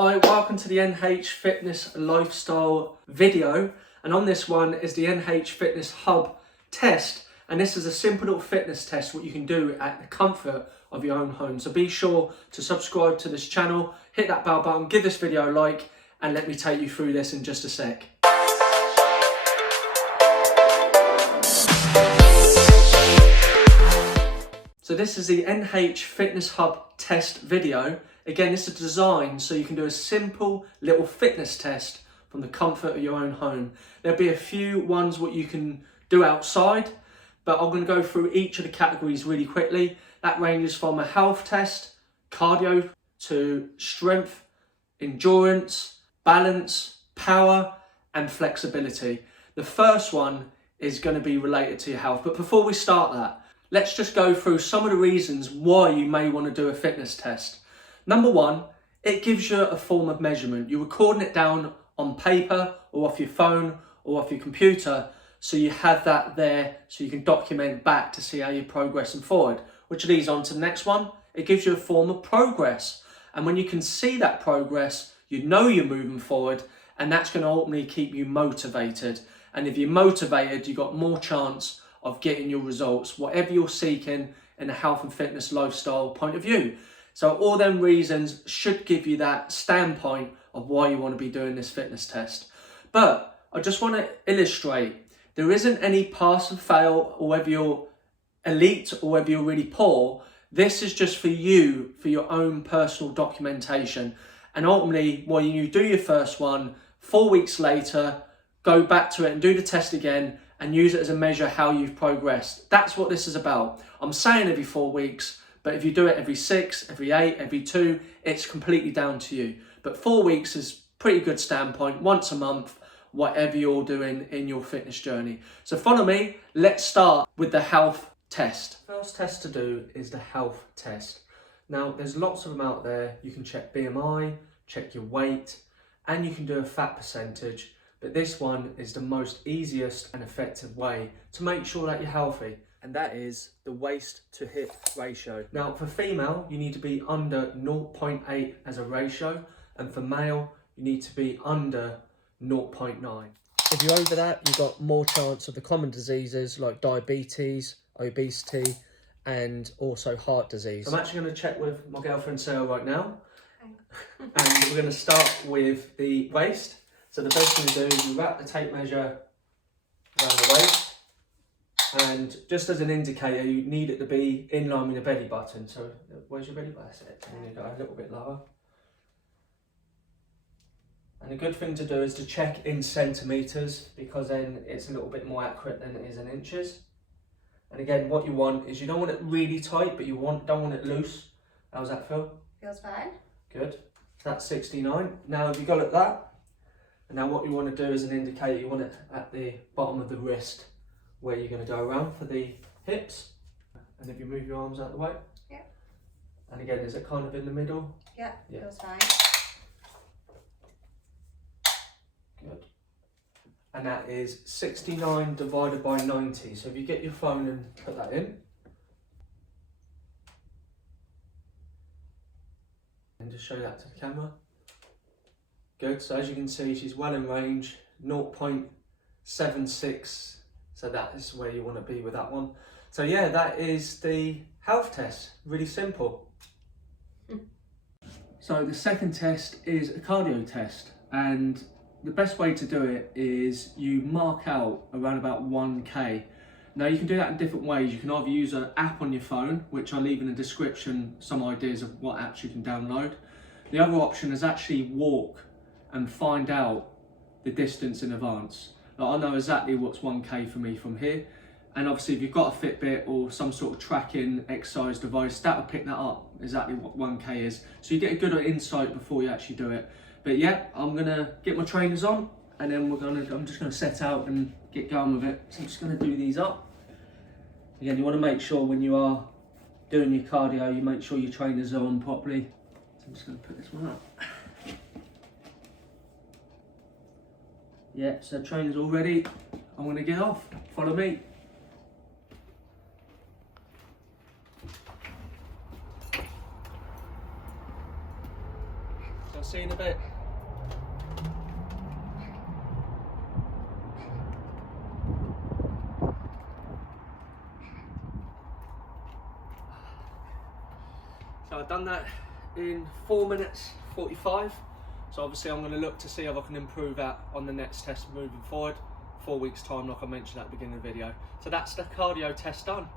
Hi, welcome to the NH Fitness Lifestyle video, and on this one is the NH Fitness Hub test, and this is a simple little fitness test what you can do at the comfort of your own home. So be sure to subscribe to this channel, hit that bell button, give this video a like, and let me take you through this in just a sec. So this is the NH Fitness Hub test video. Again, this is designed so you can do a simple little fitness test from the comfort of your own home. There'll be a few ones what you can do outside, but I'm going to go through each of the categories really quickly. That ranges from a health test, cardio, to strength, endurance, balance, power, and flexibility. The first one is going to be related to your health, but before we start that, let's just go through some of the reasons why you may want to do a fitness test. Number one, it gives you a form of measurement. You're recording it down on paper or off your phone or off your computer, so you have that there so you can document back to see how you're progressing forward. Which leads on to the next one. It gives you a form of progress. And when you can see that progress, you know you're moving forward, and that's going to ultimately keep you motivated. And if you're motivated, you've got more chance of getting your results, whatever you're seeking in a health and fitness lifestyle point of view. So all them reasons should give you that standpoint of why you want to be doing this fitness test. But I just want to illustrate, there isn't any pass and fail, or whether you're elite or whether you're really poor. This is just for you, for your own personal documentation. And ultimately, when you do your first one, 4 weeks later, go back to it and do the test again and use it as a measure how you've progressed. That's what this is about. I'm saying every 4 weeks, but if you do it every 6, every 8, every 2, it's completely down to you. But 4 weeks is pretty good standpoint, once a month, whatever you're doing in your fitness journey. So follow me, let's start with the health test. First test to do is the health test. Now, there's lots of them out there. You can check BMI, check your weight, and you can do a fat percentage. But this one is the most easiest and effective way to make sure that you're healthy. And that is the waist to hip ratio. Now for female, you need to be under 0.8 as a ratio. And for male, you need to be under 0.9. If you're over that, you've got more chance of the common diseases like diabetes, obesity, and also heart disease. I'm actually going to check with my girlfriend Sarah right now. Okay. And we're going to start with the waist. So the best thing to do is you wrap the tape measure around the waist, and just as an indicator, you need it to be in line with your belly button. So where's your belly button? That's it. And then you go a little bit lower. And a good thing to do is to check in centimetres, because then it's a little bit more accurate than it is in inches. And again, what you want is you don't want it really tight, but you don't want it loose. How's that feel? Feels fine. Good. That's 69. Now if you got it that, and now what you want to do as an indicator, you want it at the bottom of the wrist where you're going to go around for the hips. And if you move your arms out of the way. Yeah. And again, is it kind of in the middle? Yeah, feels fine. Good. And that is 69 divided by 90. So if you get your phone and put that in. And just show that to the camera. Good, so as you can see, she's well in range, 0.76, so that is where you want to be with that one. So yeah, that is the health test, really simple. So the second test is a cardio test, and the best way to do it is you mark out around about 1K. Now you can do that in different ways. You can either use an app on your phone, which I'll leave in the description some ideas of what apps you can download. The other option is actually walk and find out the distance in advance. Like, I know exactly what's 1K for me from here, and obviously if you've got a Fitbit or some sort of tracking exercise device, that will pick that up exactly what 1K is, so you get a good insight before you actually do it. But yeah, I'm gonna get my trainers on, and then I'm just gonna set out and get going with it. So I'm just gonna do these up. Again, you want to make sure when you are doing your cardio, you make sure your trainers are on properly. So I'm just gonna put this one up. Yeah, so trainer's all ready. I'm going to get off. Follow me. So see you in a bit. So I've done that in 4 minutes 45. So obviously I'm going to look to see if I can improve that on the next test moving forward. 4 weeks time, like I mentioned at the beginning of the video. So that's the cardio test done.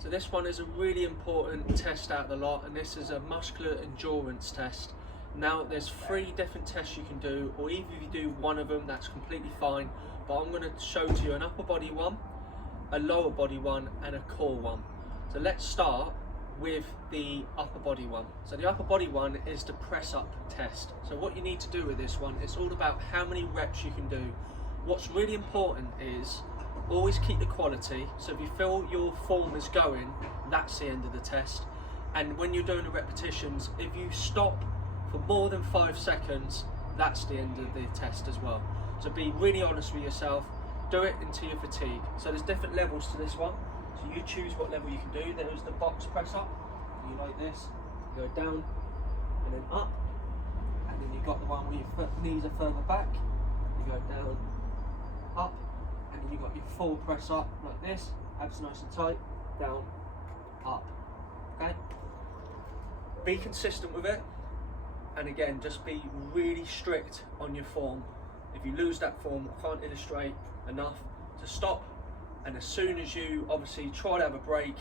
So this one is a really important test out of the lot, and this is a muscular endurance test. Now there's 3 different tests you can do, or even if you do one of them, that's completely fine. But I'm going to show to you an upper body one, a lower body one, and a core one. So let's start with the upper body one. So the upper body one is the press up test. So what you need to do with this one, it's all about how many reps you can do. What's really important is always keep the quality. So if you feel your form is going, that's the end of the test. And when you're doing the repetitions, if you stop for more than 5 seconds, that's the end of the test as well. So be really honest with yourself, do it until you're fatigued. So there's different levels to this one. So you choose what level you can do. There's the box press up. You like this, you go down and then up. And then you've got the one where your knees are further back. You go down, up, and then you've got your full press up like this. Abs nice and tight, down, up. Okay? Be consistent with it. And again, just be really strict on your form. If you lose that form, I can't illustrate enough to stop. And as soon as you obviously try to have a break,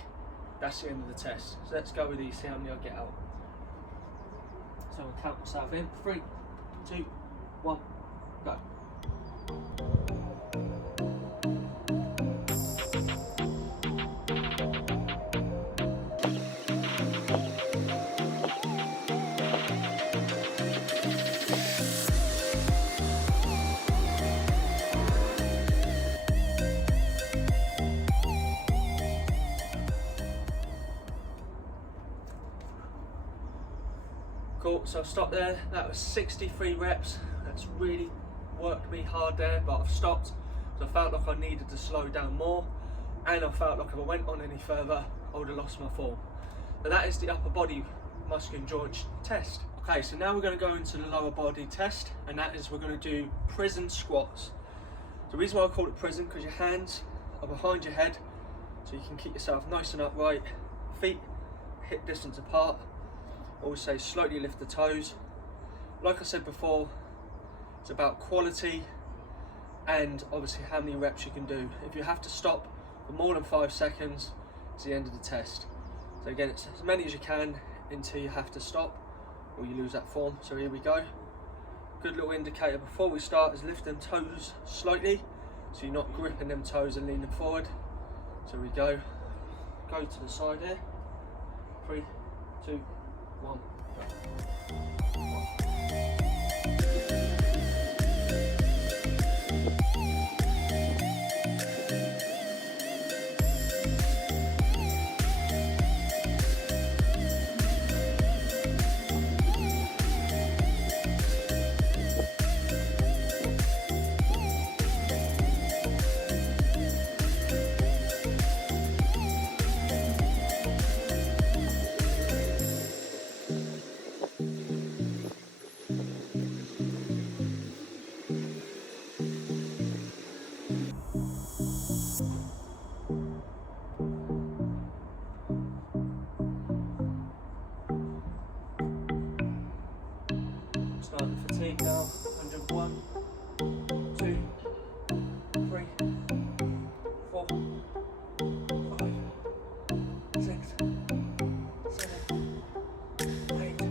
that's the end of the test. So let's go with these, see how many I get out. So I'll count myself in. 3, 2, 1, go. Cool, so I've stopped there. That was 63 reps. That's really worked me hard there, but I've stopped because I felt like I needed to slow down more, and I felt like if I went on any further, I would have lost my form. But that is the upper body muscular endurance test. Okay, so now we're going to go into the lower body test, and that is we're going to do prison squats. The reason why I call it prison, because your hands are behind your head, so you can keep yourself nice and upright, feet hip distance apart. Always say slightly lift the toes. Like I said before, it's about quality and obviously how many reps you can do. If you have to stop for more than 5 seconds, it's the end of the test. So again, it's as many as you can until you have to stop or you lose that form. So here we go. Good little indicator before we start is lift them toes slightly, so you're not gripping them toes and leaning forward. So we go to the side here. 3, 2, 1, go. Starting to fatigue now. 101, 2, 3, 4, 5, 6, 7, 8,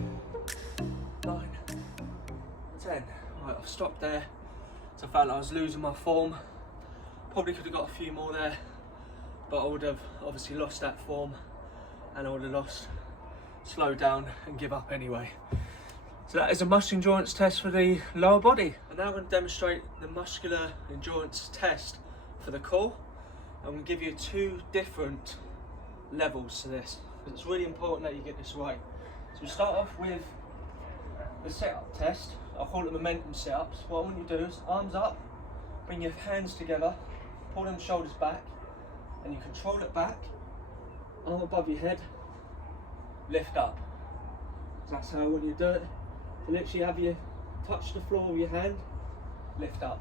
9, 10. Right, I've stopped there. So I felt like I was losing my form. Probably could have got a few more there, but I would have obviously lost that form, and I would have slowed down and give up anyway. So that is a muscular endurance test for the lower body. And now I'm going to demonstrate the muscular endurance test for the core. I'm going to give you 2 different levels to this, because it's really important that you get this right. So we start off with the sit-up test. I call it momentum sit-ups. What I want you to do is arms up, bring your hands together, pull them shoulders back, and you control it back, arm above your head, lift up. So that's how I want you to do it. So literally have your touch the floor with your hand, lift up.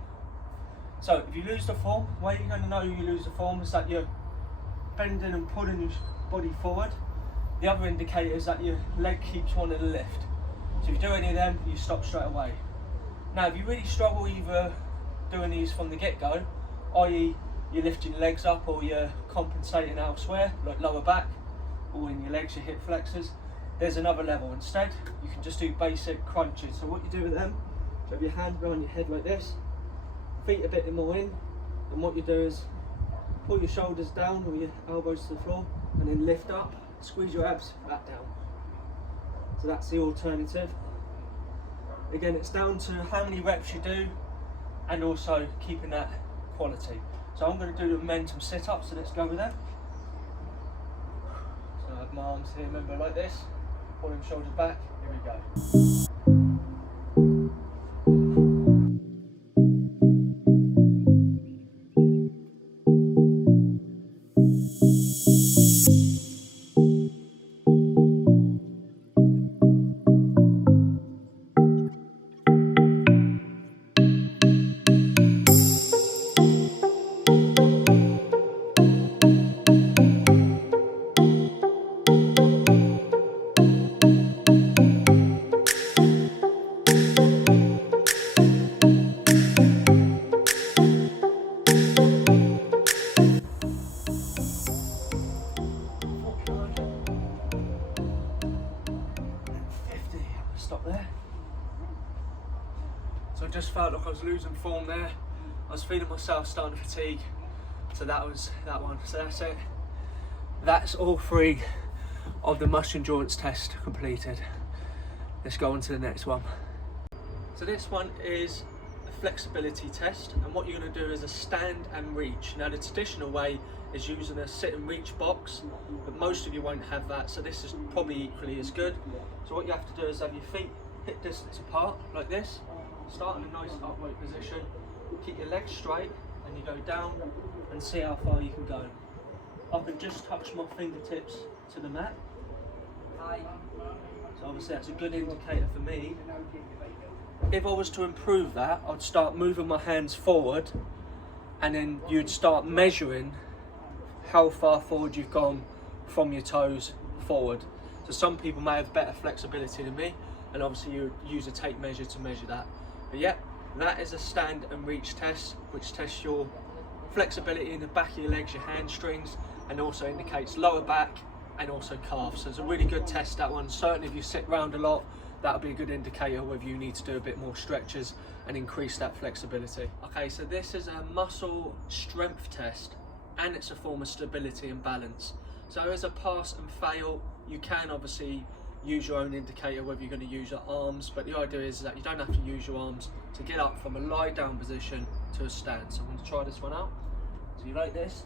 So if you lose the form, the way you're going to know you lose the form is that you're bending and pulling your body forward. The other indicator is that your leg keeps wanting to lift. So if you do any of them, you stop straight away. Now if you really struggle either doing these from the get-go, i.e. you're lifting your legs up or you're compensating elsewhere, like lower back, or in your legs, your hip flexors, there's another level. Instead, you can just do basic crunches. So what you do with them, you have your hand behind your head like this, feet a bit more in, and what you do is pull your shoulders down or your elbows to the floor, and then lift up, squeeze your abs back down. So that's the alternative. Again, it's down to how many reps you do, and also keeping that quality. So I'm going to do the momentum sit-ups, so let's go with that. So I have my arms here, remember, like this, pulling shoulders back, here we go. Stop there. So I just felt like I was losing form there. I was feeling myself starting to fatigue. So that was that one. So that's it. That's all three of the muscle endurance test completed. Let's go on to the next one. So this one is a flexibility test, and what you're going to do is a stand and reach. Now the traditional way is using a sit and reach box, but most of you won't have that, so this is probably equally as good. So what you have to do is have your feet hip distance apart like this, start in a nice upright position, keep your legs straight, and you go down and see how far you can go. I can just touch my fingertips to the mat. So obviously that's a good indicator for me. If I was to improve that, I'd start moving my hands forward, and then you'd start measuring how far forward you've gone from your toes forward. So some people may have better flexibility than me, and obviously you use a tape measure to measure that. But yeah, that is a stand and reach test, which tests your flexibility in the back of your legs, your hamstrings, and also indicates lower back and also calves. So it's a really good test, that one. Certainly if you sit around a lot, that'll be a good indicator whether you need to do a bit more stretches and increase that flexibility. Okay, so this is a muscle strength test, and it's a form of stability and balance. So as a pass and fail, you can obviously use your own indicator whether you're going to use your arms, but the idea is that you don't have to use your arms to get up from a lie down position to a stand. So I'm going to try this one out. So you like this,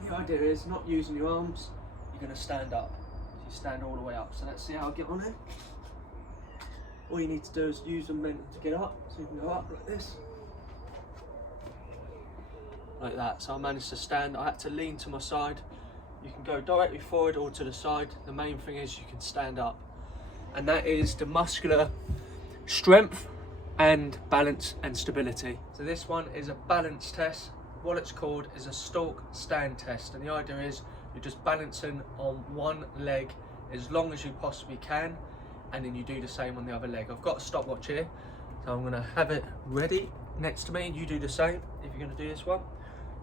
and the idea is not using your arms, you're going to stand up. So you stand all the way up. So let's see how I get on it. All you need to do is use the momentum to get up, so you can go up like this. Like that. So I managed to stand. I had to lean to my side. You can go directly forward or to the side. The main thing is you can stand up. And that is the muscular strength and balance and stability. So this one is a balance test. What it's called is a stalk stand test. And the idea is you're just balancing on one leg as long as you possibly can, and then you do the same on the other leg. I've got a stopwatch here, so I'm gonna have it ready next to me, and you do the same if you're gonna do this one.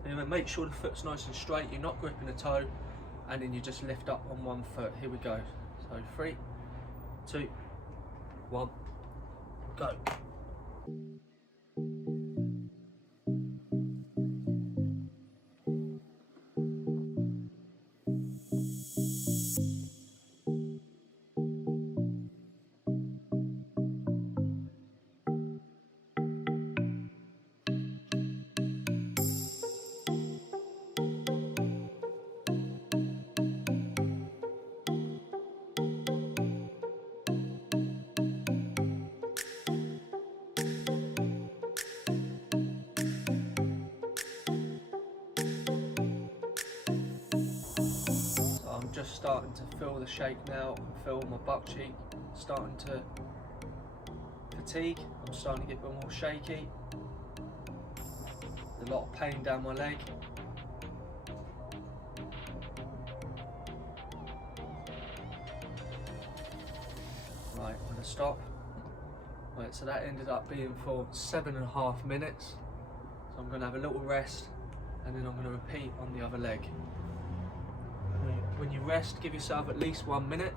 And then make sure the foot's nice and straight, you're not gripping the toe, and then you just lift up on one foot. Here we go. So 3, 2, 1, go. Just starting to feel the shake now, feel my butt cheek starting to fatigue. I'm starting to get a bit more shaky. A lot of pain down my leg. Right, I'm going to stop. Right, so that ended up being for 7.5 minutes. So I'm going to have a little rest and then I'm going to repeat on the other leg. When you rest, give yourself at least 1 minute.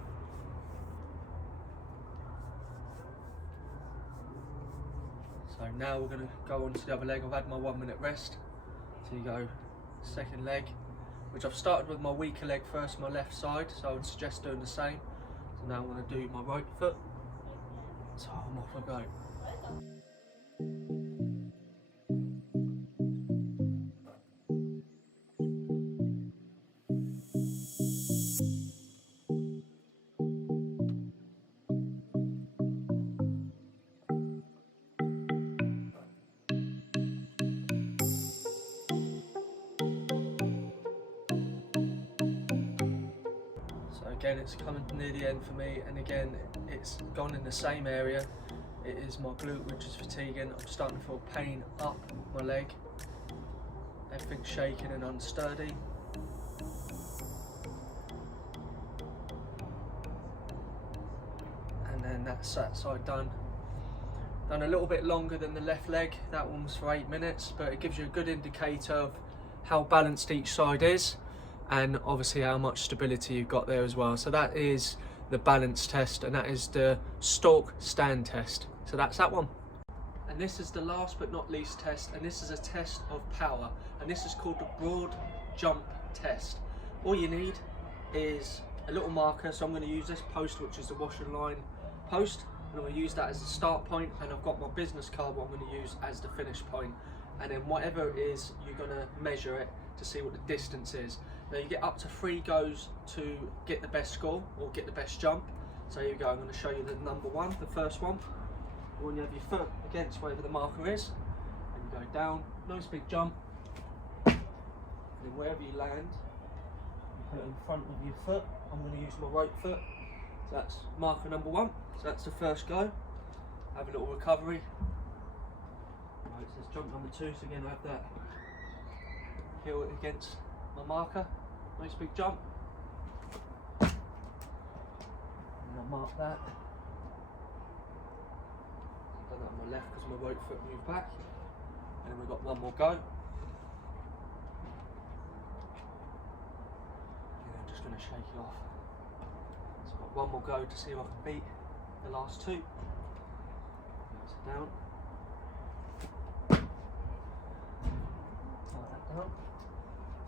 So now we're going to go on to the other leg. I've had my 1 minute rest. So you go second leg, which I've started with my weaker leg first, my left side. So I would suggest doing the same. So now I'm going to do my right foot. So I'm off I go. Again, it's coming near the end for me, and again, it's gone in the same area. It is my glute which is fatiguing. I'm starting to feel pain up my leg. Everything's shaking and unsturdy. And then that's that side done. Done a little bit longer than the left leg. That one was for 8 minutes, but it gives you a good indicator of how balanced each side is, and obviously how much stability you've got there as well. So that is the balance test, and that is the stalk stand test. So that's that one. And this is the last but not least test, and this is a test of power, and this is called the broad jump test. All you need is a little marker. So I'm going to use this post, which is the wash and line post, and I'm going to use that as the start point, and I've got my business card what I'm going to use as the finish point. And then whatever it is, you're going to measure it to see what the distance is. Now you get up to 3 goes to get the best score or get the best jump. So here you go, I'm going to show you the number 1, the first one. When you have your foot against wherever the marker is, and you go down, nice big jump. And then wherever you land, you put it in front of your foot. I'm going to use my right foot. So that's marker number 1. So that's the first go. Have a little recovery. Right, so it's jump number 2. So again, I have that heel against my marker, nice big jump, and I'll mark that. I've done that on my left because my right foot moved back, and then we've got one more go, and I'm just going to shake it off. So I've got one more go to see if I can beat the last 2. That's it down. Tie that down.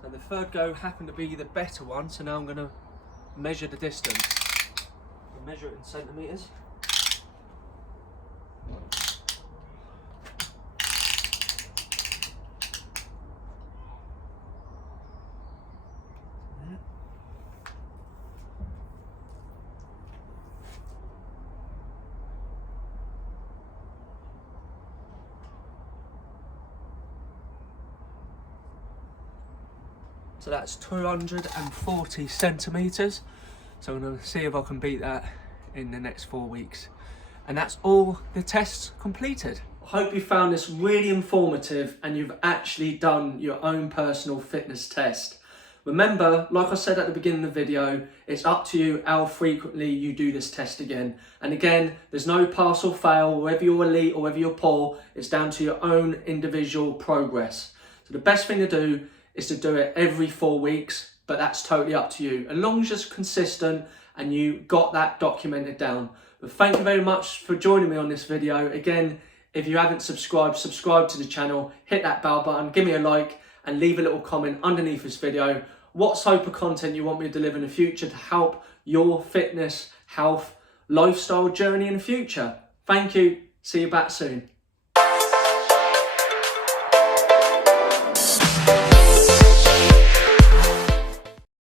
So the third go happened to be the better one, so now I'm going to measure the distance. I'll measure it in centimetres. So that's 240 centimetres. So I'm going to see if I can beat that in the next 4 weeks. And that's all the tests completed. I hope you found this really informative and you've actually done your own personal fitness test. Remember, like I said at the beginning of the video, it's up to you how frequently you do this test again. And again, there's no pass or fail, whether you're elite or whether you're poor, it's down to your own individual progress. So the best thing to do is to do it every 4 weeks, but that's totally up to you. As long as you're consistent and you got that documented down. But thank you very much for joining me on this video. Again, if you haven't subscribed, subscribe to the channel, hit that bell button, give me a like, and leave a little comment underneath this video. What type of content you want me to deliver in the future to help your fitness, health, lifestyle journey in the future. Thank you. See you back soon.